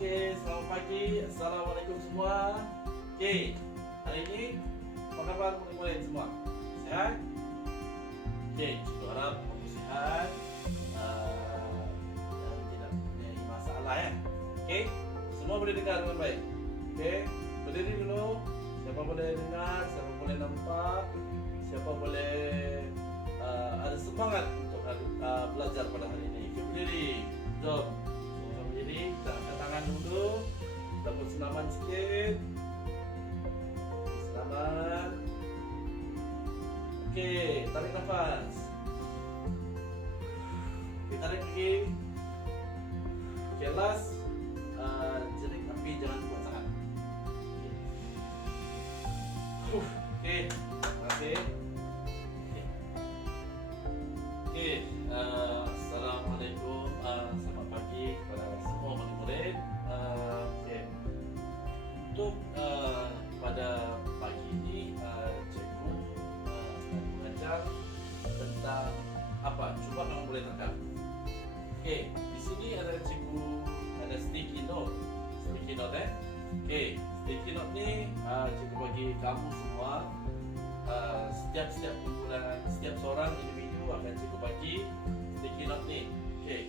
Okey, selamat pagi. Assalamualaikum semua. Okey, hari ini apa khabar murid-murid semua? Sihat? Okey, cikgu harap kamu sihat dan tidak mempunyai masalah ya. Okey, semua boleh dengar dengan baik. Okey, berdiri dulu. Siapa boleh dengar, siapa boleh nampak, siapa boleh ada semangat untuk belajar pada hari ini. Okey, berdiri. Jom. Jadi kita angkat tangan dulu, kita buat senaman sikit. Senaman. Okey, tarik nafas. Okey, tarik lagi. Okey, last. Jerit tapi jangan kuat sangat. Okey, terima kasih. Okey, Assalamualaikum, selamat pagi kepada semua murid-murid. Okey, untuk pada pagi ini cikgu akan mengajar tentang apa? Cuba kamu boleh tangkap. Okey, di sini ada cikgu ada sticky note. Sticky note Okey, sticky note ni cikgu bagi kamu semua. Setiap kumpulan, setiap seorang individu akan cikgu bagi sticky note ni. Okey.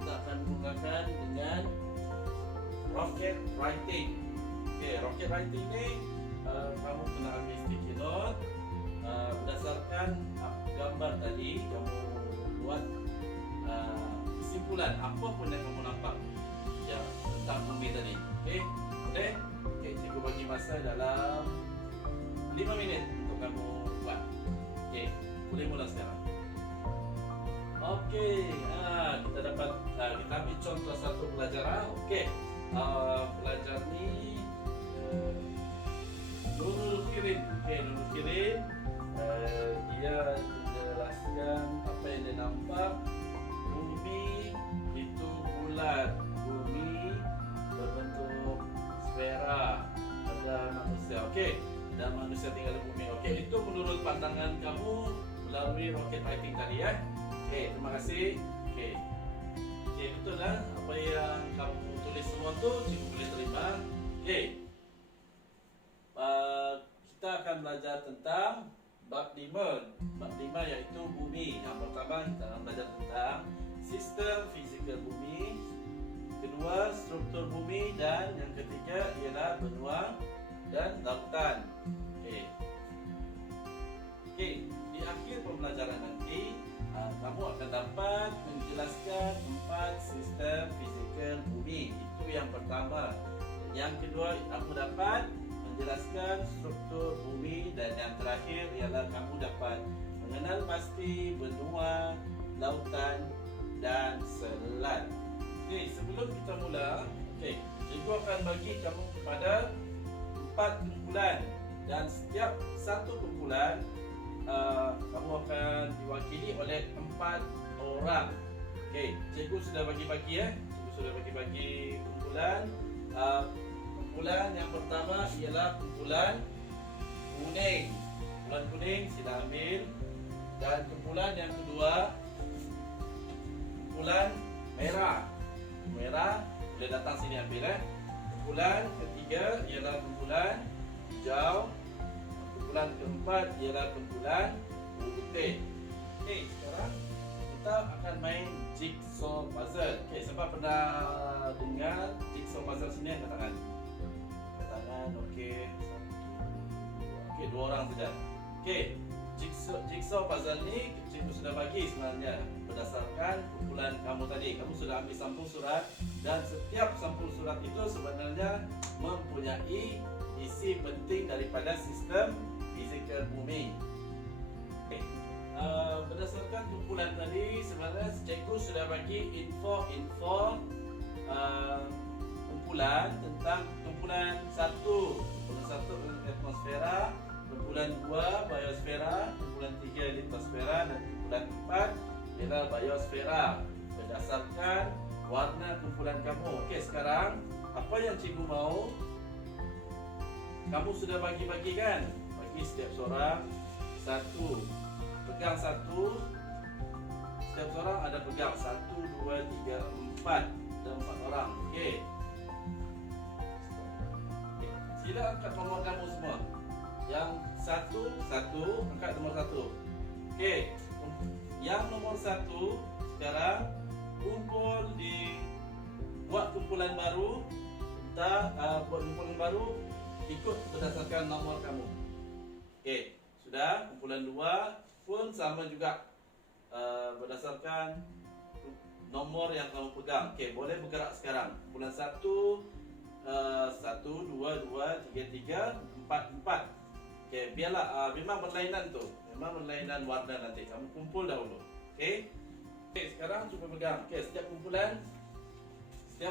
Kita akan menggunakan dengan rocket writing. Okey, rocket writing ni kamu kena ambil sticky note berdasarkan gambar tadi kamu buat kesimpulan apa pun yang kamu nampak yang tentang bumi tadi. Okey. Boleh? Okey, cikgu bagi masa dalam 5 minit untuk kamu buat. Okey, boleh mula sekarang. Okey, kita dapat kita ambil contoh satu pelajaran. Okey, pelajar ni Nurul Kirin. Okey, Nurul Kirin dia menjelaskan apa yang dia nampak. Bumi itu bulat, bumi berbentuk sfera, ada manusia. Okey, dan manusia tinggal di bumi. Okey, itu menurut pandangan kamu melalui rocket writing tadi ya. Okey, terima kasih. Okey. Okey, betul lah apa yang kamu tulis semua tu cikgu boleh terima. Okey. Kita akan belajar tentang bab 5. Bab 5 iaitu bumi. Yang pertama kita akan belajar tentang sistem fizikal bumi. Kedua, struktur bumi, dan yang ketiga ialah benua dan lautan. Okey. Okey, di akhir pembelajaran nanti kamu akan dapat menjelaskan 4 sistem fizikal bumi. Itu yang pertama. Yang kedua, kamu dapat menjelaskan struktur bumi, dan yang terakhir ialah kamu dapat mengenal pasti benua, lautan dan selat. Okey, sebelum kita mula, okey, cikgu akan bagi kamu kepada 4 kumpulan, dan setiap satu kumpulan kamu akan diwakili oleh 4 orang. Okey, cikgu sudah bagi-bagi Cikgu sudah bagi-bagi kumpulan. Kumpulan yang pertama ialah kumpulan kuning. Kumpulan kuning sila ambil. Dan kumpulan yang kedua kumpulan merah. Merah boleh datang sini ambil Kumpulan ketiga ialah kumpulan hijau. Kumpulan keempat ialah kumpulan putih. Okey, sekarang kita akan main jigsaw puzzle. Okey, siapa pernah dengar jigsaw puzzle sini angkat tangan? Angkat tangan. Okey. Okey, 2 orang saja. Okey, jigsaw puzzle ni cikgu sudah bagi sebenarnya berdasarkan kumpulan kamu tadi. Kamu sudah ambil sampul surat, dan setiap sampul surat itu sebenarnya mempunyai isi penting daripada sistem fizikal bumi. Okay. Berdasarkan kumpulan tadi, sebenarnya cikgu sudah bagi info kumpulan tentang kumpulan 1. Kumpulan 1 atmosfera, kumpulan 2 biosfera, kumpulan 3 litosfera, dan kumpulan 4 ialah biosfera berdasarkan warna kumpulan kamu. Okey, sekarang apa yang cikgu mau, kamu sudah bagi-bagi kan? Bagi setiap seorang satu. Pegang satu. setiap seorang ada pegang 1, 2, 3, 4. Ada 4 orang. Okey. Sila angkat nomor kamu semua. Yang satu, angkat nomor 1. Okey. Yang nomor 1 sekarang kumpul buat kumpulan baru. Buat kumpulan baru ikut berdasarkan nomor kamu. Okey, sudah. Kumpulan 2 pun sama juga, berdasarkan nomor yang kamu pegang. Okey, boleh bergerak sekarang. Kumpulan 1, 2, 3, 4. Okey, biarlah memang berlainan tu. Memang berlainan warna nanti. Kamu kumpul dahulu. Okey. Okey, sekarang cuba pegang. Okey, setiap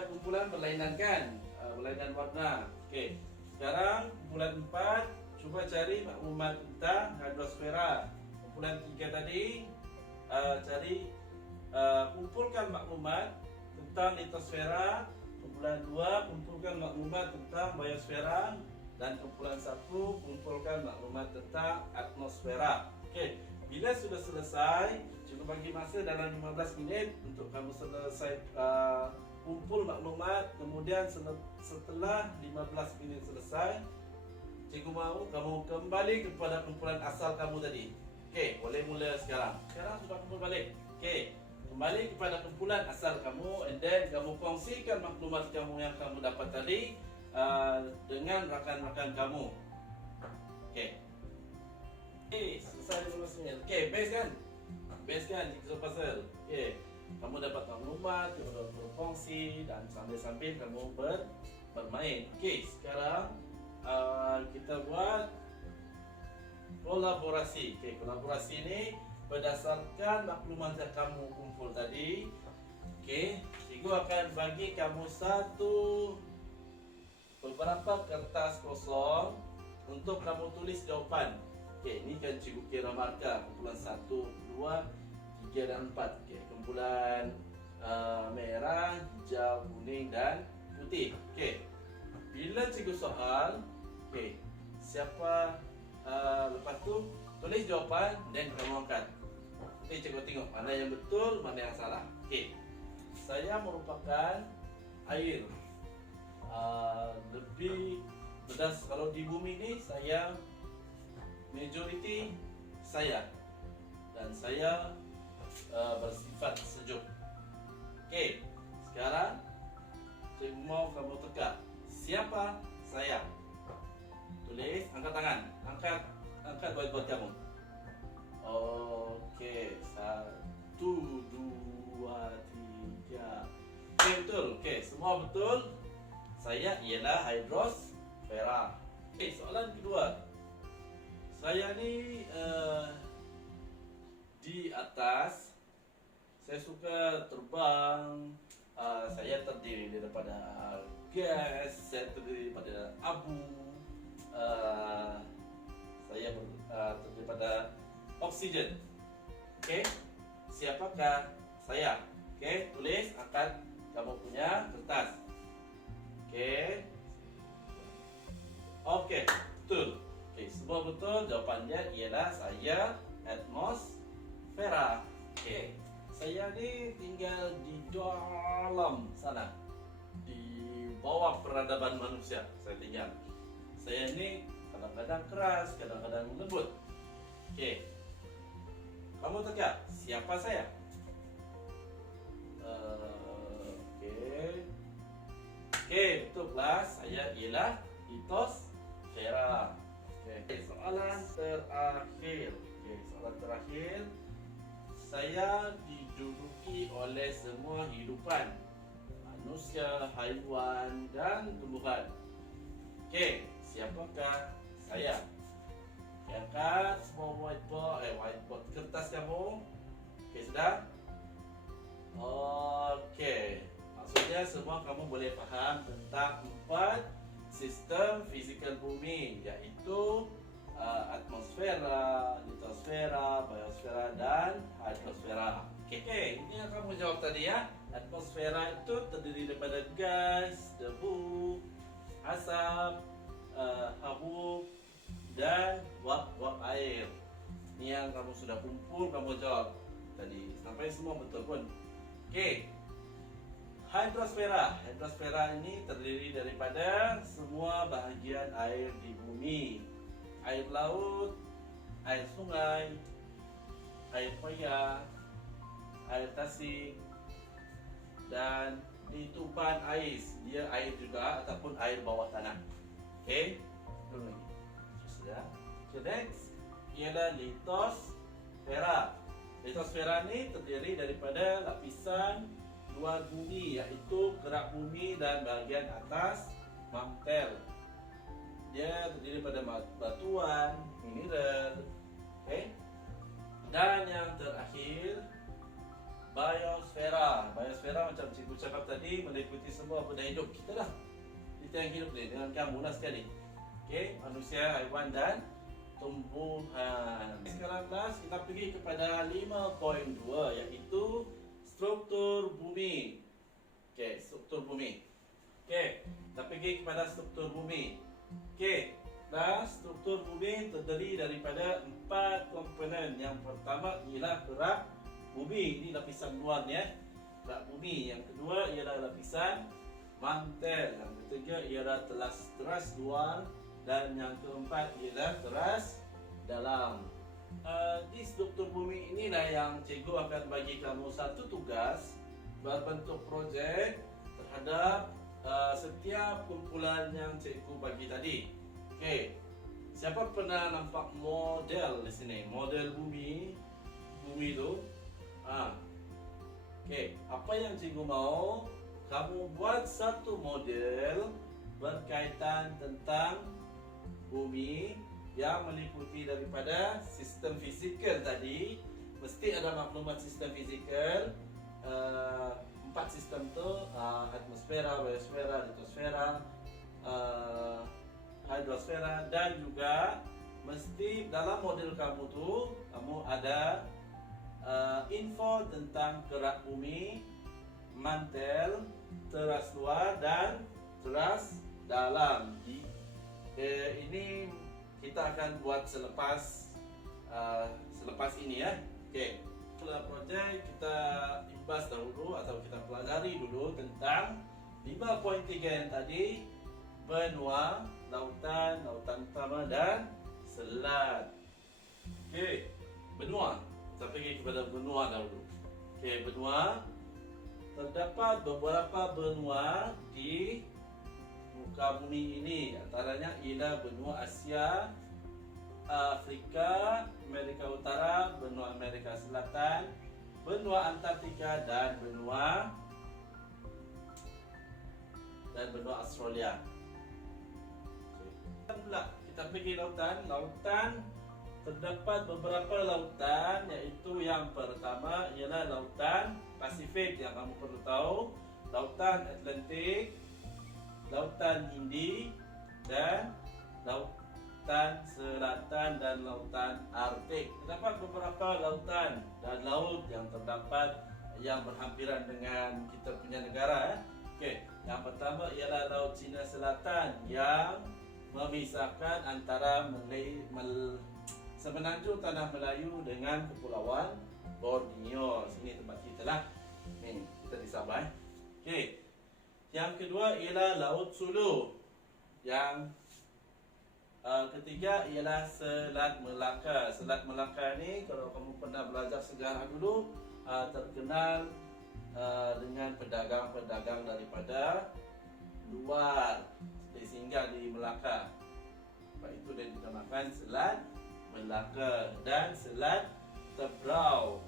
kumpulan berlainan kan? Berlainan warna. Okey. Sekarang kumpulan 4 cuba cari maklumat tentang hidrosfera. Kumpulan 3 tadi kumpulkan maklumat tentang litosfera. Kumpulan 2 kumpulkan maklumat tentang biosfera, dan kumpulan 1 kumpulkan maklumat tentang atmosfera. Okey, bila sudah selesai, cuba bagi masa dalam 15 minit untuk kamu selesai kumpul maklumat. Kemudian setelah 15 minit selesai, cikgu mahu kamu kembali kepada kumpulan asal kamu tadi. Okey, boleh mula sekarang. Sekarang sudah kumpul balik. Okey, kembali kepada kumpulan asal kamu, and then kamu kongsikan maklumat kamu yang kamu dapat tadi dengan rakan-rakan kamu. Okey. Selesai 15 minit. Okey, best kan? Best kan jigsaw puzzle. Okey. Kamu dapat maklumat, kamu dapat berfungsi, dan sambil-sambil kamu bermain. Okey, sekarang kita buat kolaborasi. Okey, kolaborasi ini berdasarkan maklumat yang kamu kumpul tadi. Okey, cikgu akan bagi kamu beberapa kertas kosong untuk kamu tulis jawapan. Okey, ini kan cikgu kira markah kumpulan 1, 2, 3 dan 4. Okey, kumpulan merah, hijau, kuning dan putih. Okey. Bila cikgu soal, okey, siapa lepas tu tulis jawapan dan kamu angkat. Nanti cikgu tengok mana yang betul, mana yang salah. Okey. Saya merupakan air. Lebih pedas kalau di bumi ni, saya majoriti saya, dan saya bersifat sejuk. Okey, sekarang cikgu mau kamu teka siapa saya. Tulis, angkat tangan, angkat whiteboard kamu. Okey, 1, 2, 3. Okey, betul. Okey, semua betul. Saya ialah hidrosfera. Okey, soalan kedua. Saya ni di atas. Saya suka terbang. Saya terdiri daripada gas, saya terdiri daripada abu, saya terdiri daripada oksigen. Okey, siapakah saya? Okey, tulis, angkat kamu punya kertas. Okey. Okey, betul. Okey, semua betul. Jawapannya ialah saya atmosfera. Okey. Saya ni tinggal di dalam sana, di bawah peradaban manusia saya tinggal. Saya ni kadang-kadang keras, kadang-kadang lembut. Okey. Kamu teka siapa saya? Okey. Okey, betul kelas. Saya ialah litosfera. Okey, soalan terakhir. Okey, soalan terakhir. Saya diduduki oleh semua hidupan, manusia, haiwan dan tumbuhan. Okey, siapakah saya? Angkat semua whiteboard kertas kamu. Okey, sudah? Okey. Maksudnya semua kamu boleh faham tentang 4 sistem fizikal bumi, iaitu atmosfera, litosfera, biosfera dan hidrosfera. Okey, ini yang kamu jawab tadi ya. Atmosfera itu terdiri daripada gas, debu, asap, habuk dan uap-uap air. Ini yang kamu sudah kumpul, kamu jawab. tadi. Sampai semua betul pun. Okey. Hidrosfera. Hidrosfera ini terdiri daripada semua bahagian air di bumi. Air laut, air sungai, air paya, air tasik, dan di tumpahan ais. Dia air juga ataupun air bawah tanah. Okey. Belum lagi. Sudah. So next ialah litosfera. Litosfera ni terdiri daripada lapisan luar bumi, iaitu kerak bumi dan bahagian atas mantel. Dia terdiri daripada batuan, mineral, okay? Dan yang terakhir biosfera. Biosfera macam cikgu cakap tadi meliputi semua benda hidup kita lah. Kita yang hidup ni dengan kamu lah sekali. Okay? Manusia, haiwan dan tumbuhan. Sekarang kelas kita pergi kepada 5.2, iaitu struktur bumi. Okey, struktur bumi. Okey, kita pergi kepada struktur bumi. Okey, dan struktur bumi terdiri daripada 4 komponen. Yang pertama ialah kerak bumi. Ini lapisan luarnya, kerak bumi. Yang kedua ialah lapisan mantel. Yang ketiga ialah teras luar. Dan yang keempat ialah teras dalam. Di struktur bumi inilah yang cikgu akan bagi kamu satu tugas berbentuk projek terhadap setiap kumpulan yang cikgu bagi tadi. Okey. Siapa pernah nampak model di sini? Model bumi tu. Okey, apa yang cikgu mau? Kamu buat satu model berkaitan tentang bumi yang meliputi daripada sistem fizikal tadi. Mesti ada maklumat sistem fizikal. 4 sistem tu, atmosfera, biosfera, litosfera, hidrosfera, dan juga mesti dalam model kamu tu kamu ada info tentang kerak bumi, mantel, teras luar dan teras dalam. Ini kita akan buat selepas ini ya. Okey. Setelah projek kita imbas dahulu atau kita pelajari dulu tentang 5.3 yang tadi, benua, lautan, lautan utama dan selat. Okey, benua. Kita pergi kepada benua dahulu. Okey, benua. Terdapat beberapa benua di muka bumi ini. Antaranya ialah benua Asia, Afrika, Amerika Utara, benua Amerika Selatan, benua Antartika dan benua Australia. Kita pergi lautan. Lautan terdapat beberapa lautan, iaitu yang pertama ialah lautan Pasifik yang kamu perlu tahu, lautan Atlantik, lautan Hindi, dan lautan selatan dan lautan Arktik. Terdapat beberapa lautan dan laut yang terdapat yang berhampiran dengan kita punya negara. Okey, yang pertama ialah Laut Cina Selatan yang memisahkan antara semenanjung Tanah Melayu dengan Kepulauan Borneo. Sini tempat kita lah. Ni kita di Sabah. Okey. Yang kedua ialah Laut Sulu. Yang ketiga ialah Selat Melaka. Selat Melaka ni kalau kamu pernah belajar sejarah dulu, terkenal dengan pedagang-pedagang daripada luar singgah di Melaka. Sebab itu dia dinamakan Selat Melaka. Dan Selat Tebrau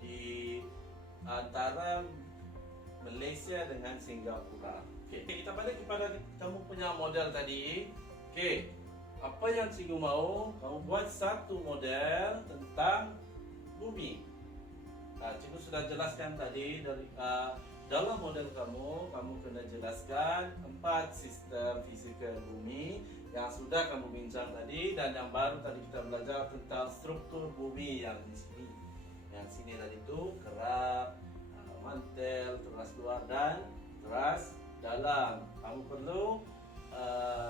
di antara Malaysia dengan Singapura. Okey, kita balik kepada kamu punya model tadi. Okey, apa yang cikgu mau, kamu buat satu model tentang bumi. Cikgu sudah jelaskan tadi dari dalam model kamu kena jelaskan 4 sistem fizikal bumi yang sudah kamu bincang tadi, dan yang baru tadi kita belajar tentang struktur bumi yang di sini. Yang sini tadi itu kerak, mantel, teras luar dan teras dalam. Kamu perlu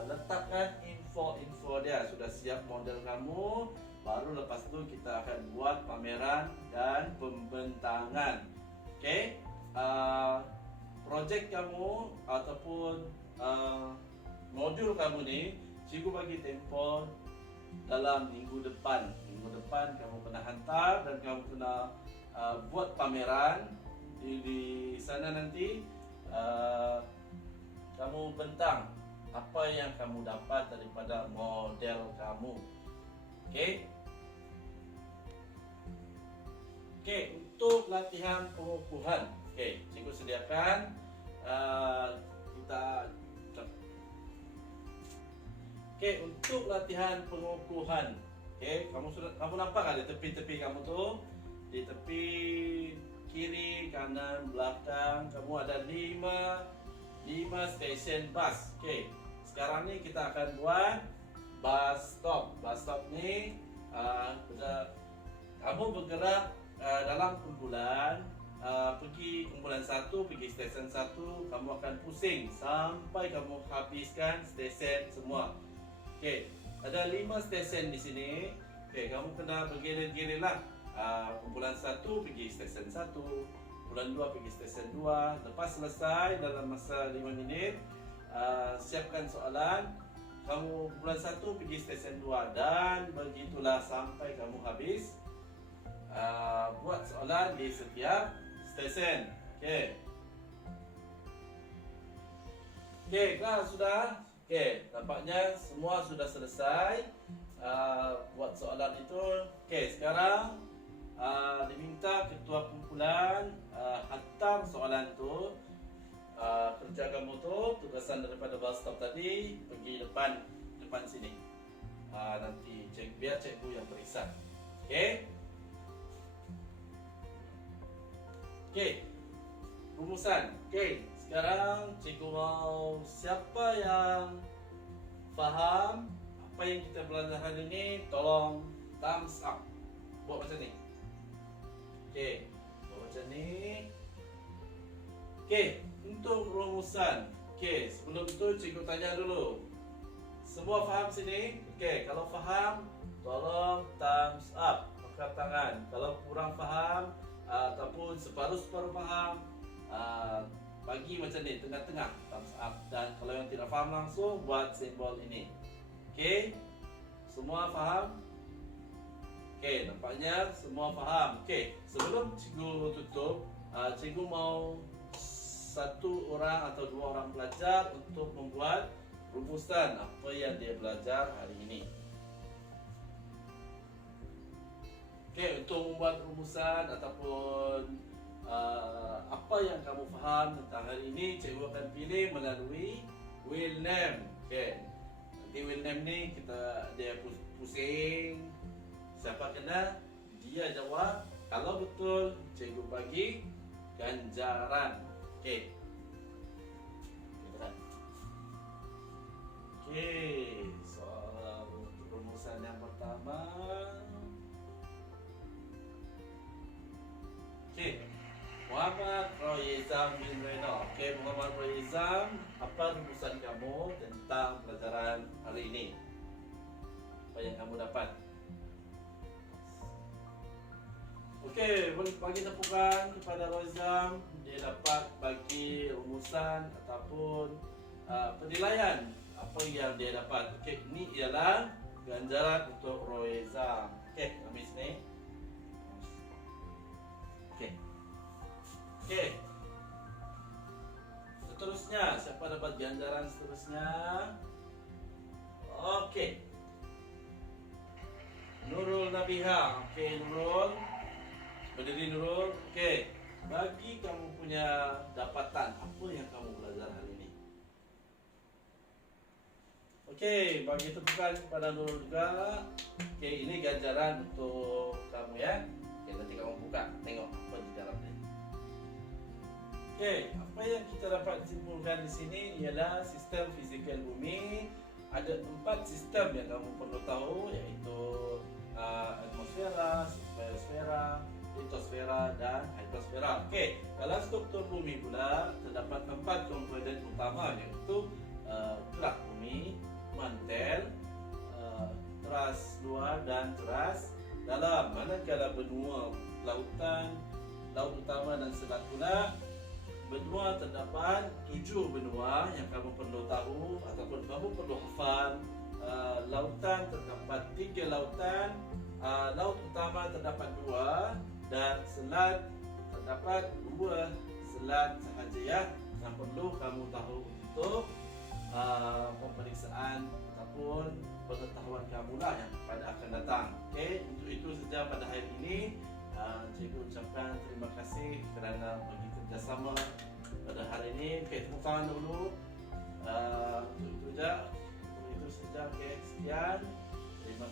letakkan info-info dia. Sudah siap model kamu, baru lepas tu kita akan buat pameran dan pembentangan. Okey, projek kamu ataupun modul kamu ni, cikgu bagi tempoh dalam minggu depan. Minggu depan kamu kena hantar dan kamu kena buat pameran di sana nanti. Kamu bentang apa yang kamu dapat daripada model kamu. Okey. Okey, untuk latihan pengukuhan. Okey, cikgu sediakan kita. Okey, untuk latihan pengukuhan. Okey, kamu nampak ada tepi-tepi kamu tu? Di tepi kiri, kanan, belakang, kamu ada 5 stesen bas. Okey, sekarang ni kita akan buat bus stop. Bus stop ni kamu bergerak dalam kumpulan, pergi kumpulan 1, pergi stesen 1, kamu akan pusing sampai kamu habiskan stesen semua. Okey, ada 5 stesen di sini. Okey, kamu kena bergilir-gilir lah. Kumpulan 1 pergi stesen 1, kumpulan 2 pergi stesen 2. Lepas selesai dalam masa 5 minit, siapkan soalan. Kamu kumpulan 1 pergi stesen 2 dan begitulah sampai kamu habis. Buat soalan di setiap stesen. Okey. Okey, kelas sudah? Okey, nampaknya semua sudah selesai buat soalan itu. Okey, sekarang diminta ketua kumpulan hantar soalan tu. Kerja kamu tu, tugasan daripada bus stop tadi, pergi depan sini. Nanti biar cikgu yang periksa. Okey. Okey, rumusan. Okey, sekarang cikgu mau siapa yang faham apa yang kita belajar hari ini, tolong thumbs up. Buat macam ni. Okey, buat macam ni. Okey, untuk rumusan. Okey, sebelum tu cikgu tanya dulu. Semua faham sini? Okey, kalau faham, tolong thumbs up, angkat tangan. Kalau kurang faham ataupun separuh-separuh faham, bagi macam ni, tengah-tengah, thumbs up. Dan kalau yang tidak faham langsung, buat simbol ini. Okey, semua faham? Okey, nampaknya semua faham. Okey, sebelum cikgu tutup, cikgu mau 1 orang atau 2 orang pelajar untuk membuat rumusan apa yang dia belajar hari ini. Okey, untuk membuat rumusan ataupun apa yang kamu faham tentang hari ini, cikgu akan pilih melalui will name. Okey, nanti will name ni dia pusing. Siapa kena, dia jawab. Kalau betul, cikgu bagi ganjaran. Okey. Okey, soal rumusan yang pertama. Okey, Muhammad Royizam bin Reno. Okey, Muhammad Royizam, apa rumusan kamu tentang pelajaran hari ini? Apa yang kamu dapat? Okey, bagi tepukan kepada Royizam. Dia dapat bagi rumusan ataupun penilaian apa yang dia dapat. Okey, ini ialah ganjaran untuk Royizam. Okey, ambil sini. Okey. Okey. Seterusnya, siapa dapat ganjaran seterusnya? Okey. Nurul Nabiha. Okey, Nurul. Berdiri Nurul. Okey. Bagi kamu punya dapatan, apa yang kamu belajar hari ini? Okey, bagi tepukan kepada Nurul juga. Okey, ini ganjaran untuk kamu ya. Okey, nanti kamu buka, tengok apa di dalamnya. Okey, apa yang kita dapat simpulkan di sini ialah sistem fizikal bumi. Ada 4 sistem yang kamu perlu tahu, iaitu atmosfera, subsfera, litosfera dan hidrosfera. Okey, dalam struktur bumi pula terdapat 4 komponen utama, iaitu kerak bumi, mantel, teras luar dan teras dalam. Manakala benua lautan, laut utama dan selat pula, benua terdapat 7 benua yang kamu perlu tahu ataupun kamu perlu hafal. Lautan terdapat 3 lautan, laut utama terdapat 2 dan selat terdapat 2 selat sahaja ya, yang perlu kamu tahu untuk pemeriksaan ataupun pengetahuan kamu lah yang pada akan datang. Okey, untuk itu saja pada hari ini. Cikgu ucapkan terima kasih kerana bagi kerjasama pada hari ini. Okey, tepuk tangan dulu. Untuk itu saja. Okey, sekian. Terima